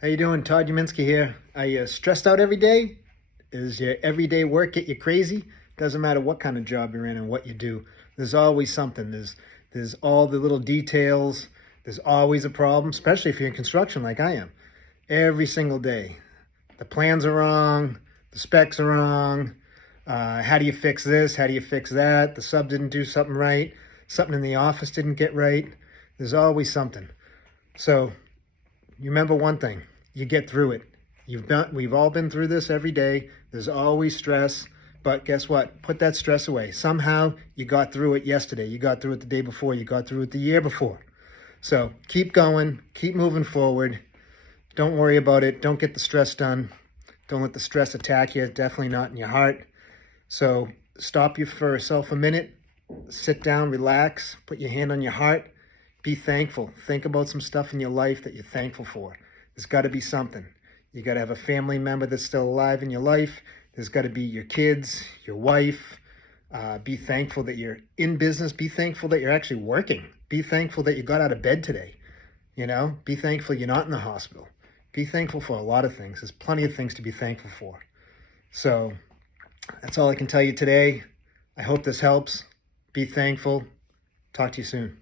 How you doing? Todd Uminski here. Are you stressed out every day? Is your everyday work get you crazy? Doesn't matter what kind of job you're in and what you do. There's always something. There's all the little details. There's always a problem, especially if you're in construction like I am. Every single day. The plans are wrong. The specs are wrong. How do you fix this? How do you fix that? The sub didn't do something right. Something in the office didn't get right. There's always something. So you remember one thing, you get through it. We've all been through this every day. There's always stress, but guess what? Put that stress away. Somehow you got through it yesterday. You got through it the day before. You got through it the year before. So keep going, keep moving forward. Don't worry about it. Don't get the stress done. Don't let the stress attack you. Definitely not in your heart. So stop you for yourself a minute. Sit down, relax, put your hand on your heart. Be thankful. Think about some stuff in your life that you're thankful for. There's got to be something. You got to have a family member that's still alive in your life. There's got to be your kids, your wife. Be thankful that you're in business. Be thankful that you're actually working. Be thankful that you got out of bed today. Be thankful you're not in the hospital. Be thankful for a lot of things. There's plenty of things to be thankful for. So that's all I can tell you today. I hope this helps. Be thankful. Talk to you soon.